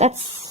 that's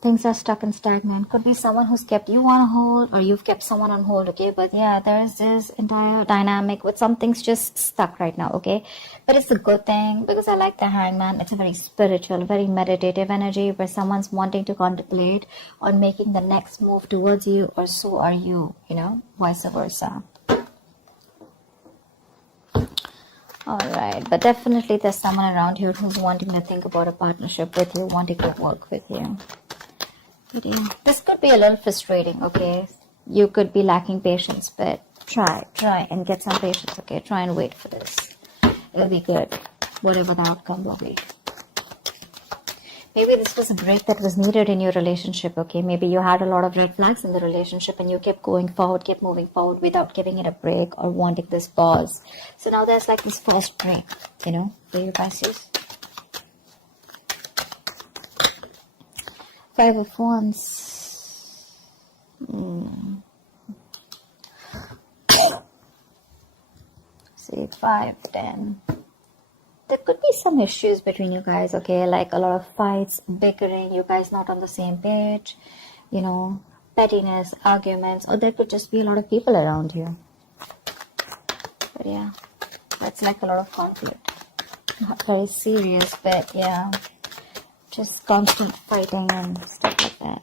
things are stuck and stagnant. Could be someone who's kept you on hold, or you've kept someone on hold, okay? But yeah, there's this entire dynamic with something's just stuck right now, okay? But it's a good thing, because I like the Hangman. It's a very spiritual, very meditative energy where someone's wanting to contemplate on making the next move towards you, or so are you, you know, vice versa. Alright, but definitely there's someone around here who's wanting to think about a partnership with you, wanting to work with you. This could be a little frustrating, okay? You could be lacking patience, but try and get some patience, okay? Try and wait for this. It'll be good, whatever the outcome will be. Maybe this was a break that was needed in your relationship, okay? Maybe you had a lot of red flags in the relationship and you kept going forward, kept moving forward without giving it a break or wanting this pause. So now there's like this first break, you know, for you Pisces. 5 of Wands. See, 5, 10. There could be some issues between you guys, okay? Like a lot of fights, bickering, you guys not on the same page, you know, pettiness, arguments, or there could just be a lot of people around you. But yeah, that's like a lot of conflict. Not very serious, but yeah, just constant fighting and stuff like that.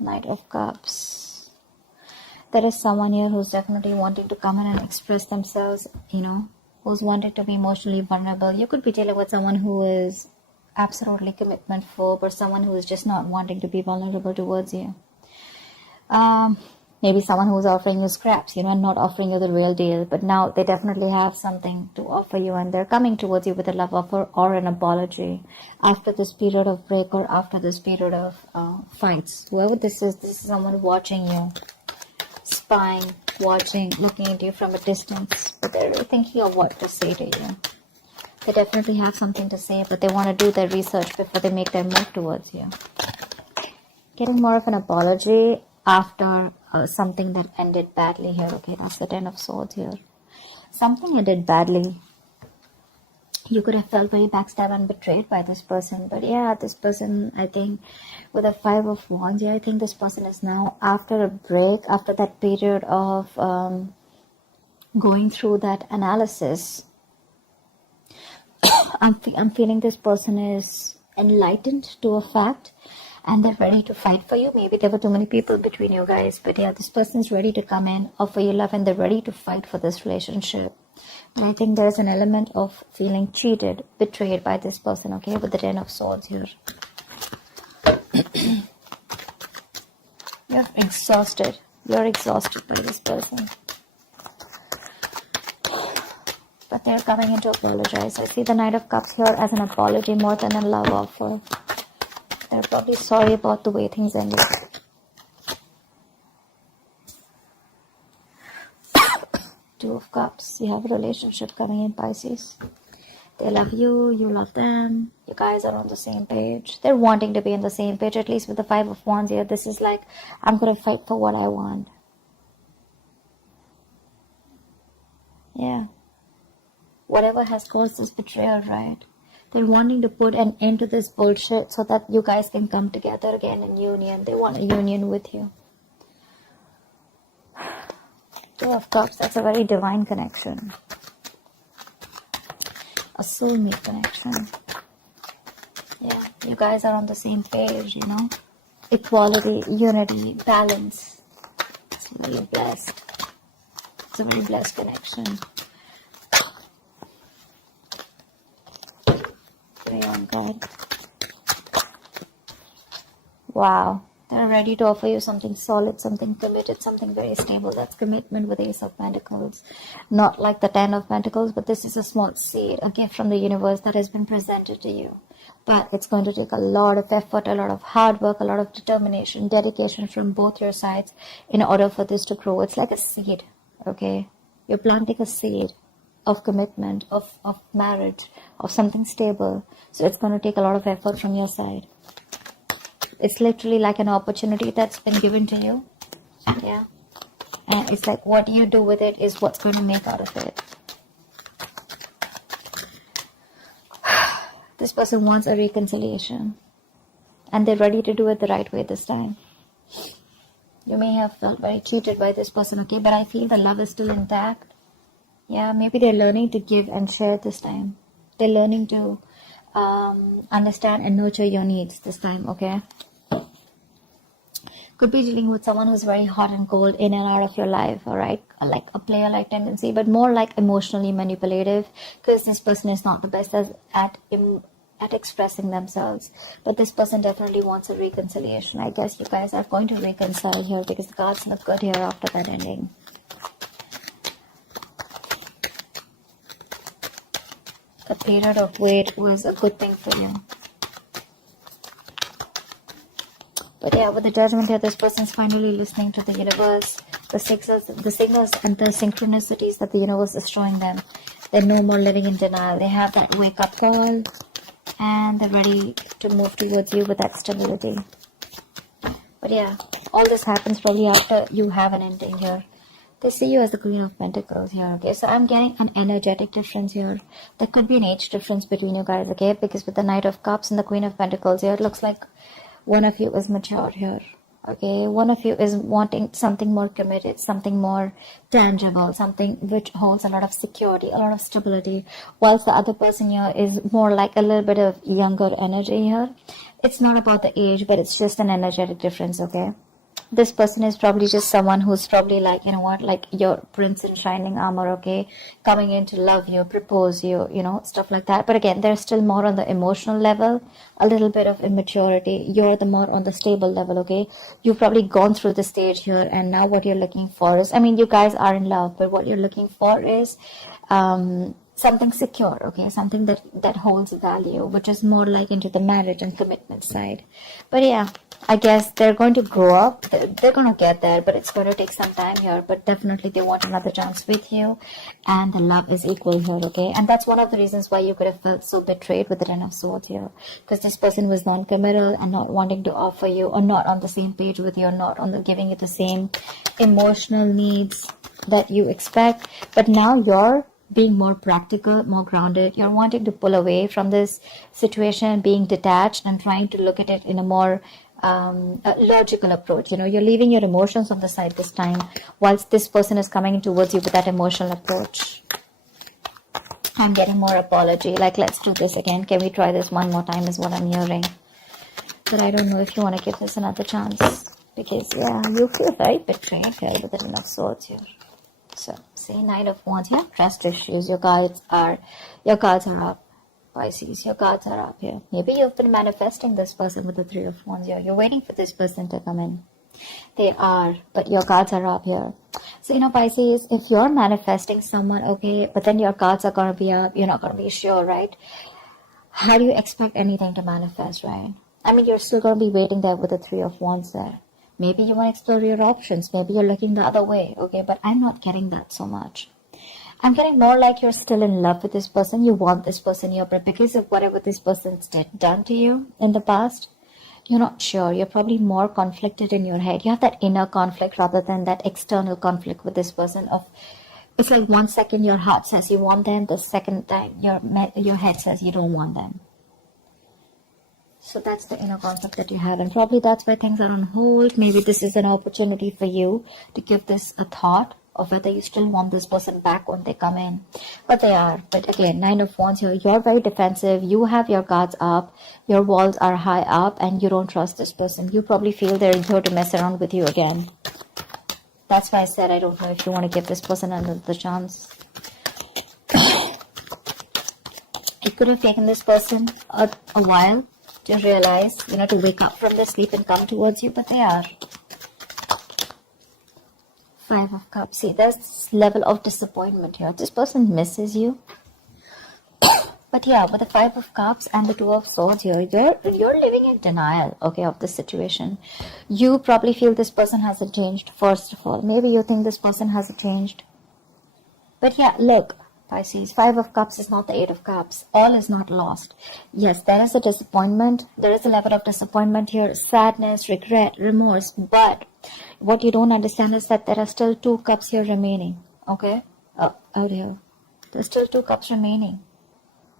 Knight of Cups. There is someone here who's definitely wanting to come in and express themselves, you know, who's wanted to be emotionally vulnerable. You could be dealing with someone who is absolutely commitment phobe, or someone who is just not wanting to be vulnerable towards you. Maybe someone who's offering you scraps, you know, and not offering you the real deal, but now they definitely have something to offer you and they're coming towards you with a love offer or an apology after this period of break or after this period of fights. Whoever this is someone watching you, spying, watching, looking at you from a distance, but they're really thinking of what to say to you. They definitely have something to say, but they want to do their research before they make their move towards you. Getting more of an apology after something that ended badly here. Okay, that's the 10 of Swords here. Something ended badly. You could have felt very backstabbed and betrayed by this person. But yeah, this person, I think, with a 5 of Wands, yeah, I think this person is now, after a break, after that period of going through that analysis, I'm feeling this person is enlightened to a fact and they're ready to fight for you. Maybe there were too many people between you guys, but yeah, this person is ready to come in, offer you love, and they're ready to fight for this relationship. And I think there's an element of feeling cheated, betrayed by this person, okay, with the 10 of Swords here. You're exhausted. You're exhausted by this person. But they're coming in to apologize. I see the Knight of Cups here as an apology more than a love offer. They're probably sorry about the way things ended. Two of Cups. You have a relationship coming in, Pisces. They love you, you love them. You guys are on the same page. They're wanting to be on the same page, at least with the 5 of Wands here. This is like, I'm going to fight for what I want. Yeah. Whatever has caused this betrayal, right? They're wanting to put an end to this bullshit so that you guys can come together again in union. They want a union with you. 2 of Cups, that's a very divine connection. A soulmate connection. Yeah, you guys are on the same page, you know. Equality, unity, balance. It's very blessed. It's a very blessed connection. Pray on God. Wow. They're ready to offer you something solid, something committed, something very stable. That's commitment with Ace of Pentacles. Not like the 10 of Pentacles, but this is a small seed, a gift from the universe that has been presented to you. But it's going to take a lot of effort, a lot of hard work, a lot of determination, dedication from both your sides in order for this to grow. It's like a seed, okay? You're planting a seed of commitment, of marriage, of something stable. So it's going to take a lot of effort from your side. It's literally like an opportunity that's been given to you. Yeah. And it's like what you do with it is what's going to make out of it. This person wants a reconciliation. And they're ready to do it the right way this time. You may have felt very cheated by this person, okay? But I feel the love is still intact. Yeah, maybe they're learning to give and share this time. They're learning to understand and nurture your needs this time, okay? Could be dealing with someone who's very hot and cold in and out of your life, all right? Like a player-like tendency, but more like emotionally manipulative, because this person is not the best at expressing themselves. But this person definitely wants a reconciliation. I guess you guys are going to reconcile here, because the cards look good here after that ending. The period of wait was a good thing for you. But yeah, with the judgment here, this person is finally listening to the universe, the signals and the synchronicities that the universe is showing them. They're no more living in denial. They have that wake-up call, and they're ready to move towards you with that stability. But yeah, all this happens probably after you have an ending here. They see you as the Queen of Pentacles here, okay? So I'm getting an energetic difference here. There could be an age difference between you guys, okay? Because with the Knight of Cups and the Queen of Pentacles here, it looks like one of you is mature here, okay? One of you is wanting something more committed, something more tangible, something which holds a lot of security, a lot of stability, whilst the other person here is more like a little bit of younger energy here. It's not about the age, but it's just an energetic difference, okay? This person is probably just someone who's probably like, you know what, like your prince in shining armor, okay? Coming in to love you, propose you, you know, stuff like that. But again, they're still more on the emotional level, a little bit of immaturity. You're the more on the stable level, okay? You've probably gone through the stage here, and now what you're looking for is, I mean, you guys are in love, but what you're looking for is something secure, okay? Something that holds value, which is more like into the marriage and commitment side. But yeah, I guess they're going to grow up. They're going to get there, but it's going to take some time here. But definitely they want another chance with you, and the love is equal here, okay? And that's one of the reasons why you could have felt so betrayed with the Ten of Swords here, because this person was non-committal and not wanting to offer you, or not on the same page with you, or not on the giving you the same emotional needs that you expect. But now you're being more practical, more grounded. You're wanting to pull away from this situation, being detached and trying to look at it in a more logical approach. You know, you're leaving your emotions on the side this time, whilst this person is coming towards you with that emotional approach. I'm getting more apology, like, let's do this again, can we try this one more time, is what I'm hearing. But I don't know if you want to give this another chance, because yeah, you feel very betrayed here with the Ten of Swords here. So see, Knight of Wands here, trust issues. Your cards are up. Pisces, your cards are up here. Maybe you've been manifesting this person with the Three of Wands here. You're waiting for this person to come in. They are, but your cards are up here. So, you know, Pisces, if you're manifesting someone, okay, but then your cards are going to be up, you're not going to be sure, right? How do you expect anything to manifest, right? I mean, you're still going to be waiting there with the Three of Wands there. Maybe you want to explore your options. Maybe you're looking the other way, okay? But I'm not getting that so much. I'm getting more like you're still in love with this person. You want this person here, but because of whatever this person's done to you in the past, you're not sure. You're probably more conflicted in your head. You have that inner conflict rather than that external conflict with this person. It's like 1 second your heart says you want them, the second time your head says you don't want them. So that's the inner conflict that you have, and probably that's why things are on hold. Maybe this is an opportunity for you to give this a thought of whether you still want this person back when they come in. But they are. But again, Nine of Wands here, you're very defensive. You have your guards up. Your walls are high up, and you don't trust this person. You probably feel they're here to mess around with you again. That's why I said I don't know if you want to give this person another chance. It could have taken this person a while to realize, you know, to wake up from their sleep and come towards you, but they are. Five of Cups. See, there's this level of disappointment here. This person misses you. But yeah, with the Five of Cups and the Two of Swords here, you're living in denial, okay, of the situation. You probably feel this person hasn't changed, first of all. Maybe you think this person hasn't changed. But yeah, look, Pisces, Five of Cups is not the Eight of Cups. All is not lost. Yes, there is a disappointment. There is a level of disappointment here, sadness, regret, remorse. But what you don't understand is that there are still 2 cups here remaining. Okay? Out here. There's still 2 cups remaining.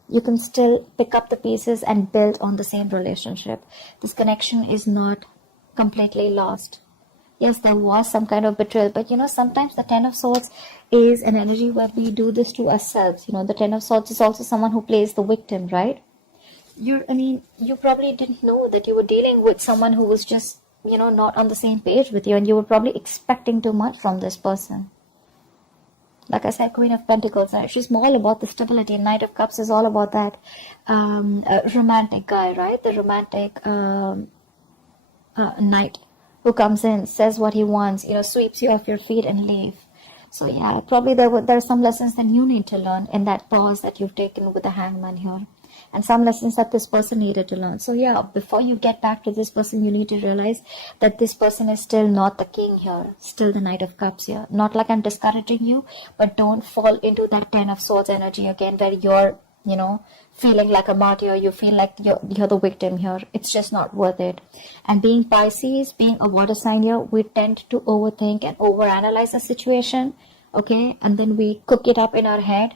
You can still pick up the pieces and build on the same relationship. This connection is not completely lost. Yes, there was some kind of betrayal, but sometimes the Ten of Swords is an energy where we do this to ourselves. The Ten of Swords is also someone who plays the victim, right? You probably didn't know that you were dealing with someone who was just, not on the same page with you, and you were probably expecting too much from this person. Like I said, Queen of Pentacles, she's all about the stability. Knight of Cups is all about that romantic guy, right? The romantic knight who comes in, says what he wants, sweeps you off your feet and leave. So yeah, probably there are some lessons that you need to learn in that pause that you've taken with the Hangman here. And some lessons that this person needed to learn. So yeah, before you get back to this person, you need to realize that this person is still not the king here, still the Knight of Cups here. Not like I'm discouraging you, but don't fall into that Ten of Swords energy again, where you're, feeling like a martyr, you feel like you're the victim here. It's just not worth it. And being Pisces, being a water sign here, we tend to overthink and overanalyze a situation, okay? And then we cook it up in our head,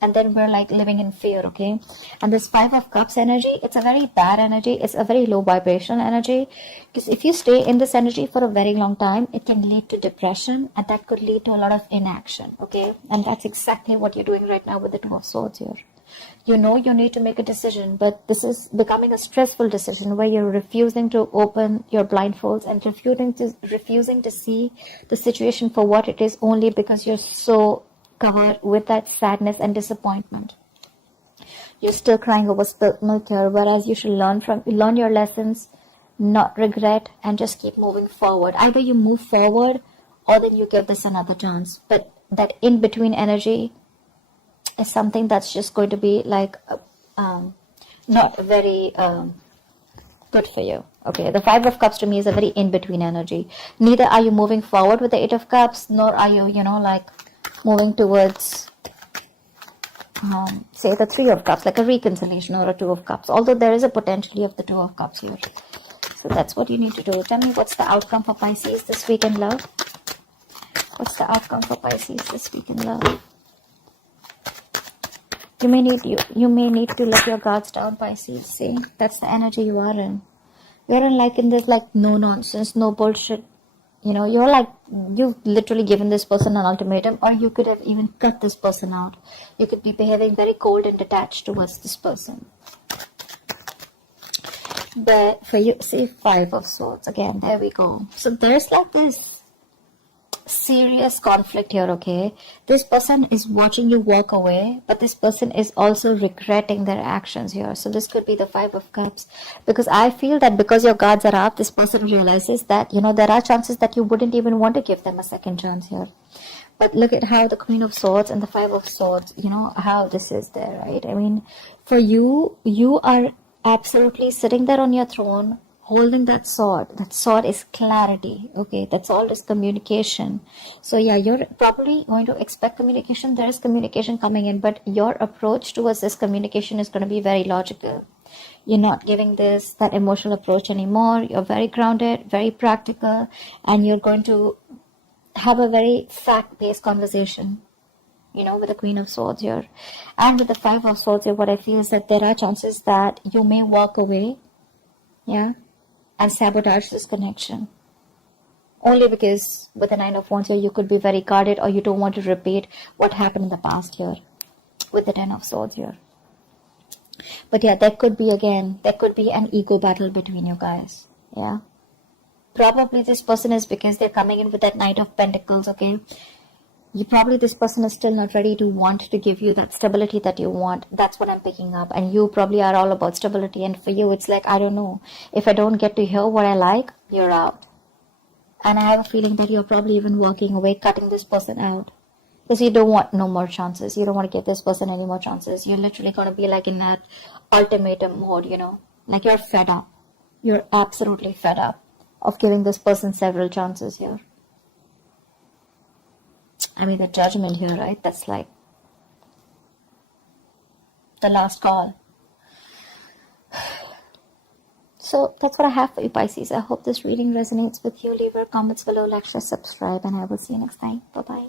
and then we're like living in fear, okay? And this Five of Cups energy, it's a very bad energy. It's a very low vibration energy, because if you stay in this energy for a very long time, it can lead to depression, and that could lead to a lot of inaction, okay? And that's exactly what you're doing right now with the Two of Swords here. You need to make a decision, but this is becoming a stressful decision where you're refusing to open your blindfolds and refusing to see the situation for what it is, only because you're so covered with that sadness and disappointment. You're still crying over spilt milk here, whereas you should learn your lessons, not regret, and just keep moving forward. Either you move forward or then you give this another chance. But that in-between energy is something that's just going to be like not very good for you. Okay, the Five of Cups to me is a very in-between energy. Neither are you moving forward with the Eight of Cups, nor are you, like moving towards, say, the Three of Cups, like a reconciliation or a Two of Cups. Although there is a potentially of the Two of Cups here. So that's what you need to do. Tell me what's the outcome for Pisces this week in love. What's the outcome for Pisces this week in love? You may need to let your guards down, Pisces. See, that's the energy you are in. You're in this no nonsense, no bullshit. You've literally given this person an ultimatum, or you could have even cut this person out. You could be behaving very cold and detached towards this person. But for you, see, Five of Swords again. There we go. So there's this serious conflict here, okay? This person is watching you walk away, but this person is also regretting their actions here. So this could be the Five of Cups, because I feel that because your guards are up, this person realizes that there are chances that you wouldn't even want to give them a second chance here. But look at how the Queen of Swords and the Five of Swords, how this is there, right? I mean, for you are absolutely sitting there on your throne, holding that sword. That sword is clarity, okay? That's all is communication. So yeah, you're probably going to expect communication. There is communication coming in, but your approach towards this communication is going to be very logical. You're not giving that emotional approach anymore. You're very grounded, very practical, and you're going to have a very fact-based conversation, with the Queen of Swords here. And with the Five of Swords here, what I feel is that there are chances that you may walk away, yeah, and sabotage this connection. Only because with the Nine of Wands here, you could be very guarded, or you don't want to repeat what happened in the past here with the Ten of Swords here. But yeah, there could be an ego battle between you guys. Yeah. Probably this person is, because they're coming in with that Knight of Pentacles, okay? This person is still not ready to want to give you that stability that you want. That's what I'm picking up. And you probably are all about stability. And for you, it's like, I don't know. If I don't get to hear what I like, you're out. And I have a feeling that you're probably even walking away, cutting this person out. Because you don't want no more chances. You don't want to give this person any more chances. You're literally going to be in that ultimatum mode, Like you're fed up. You're absolutely fed up of giving this person several chances here. I mean, the Judgment here, right? That's like the last call. So that's what I have for you, Pisces. I hope this reading resonates with you. Leave your comments below, like, share, subscribe, and I will see you next time. Bye-bye.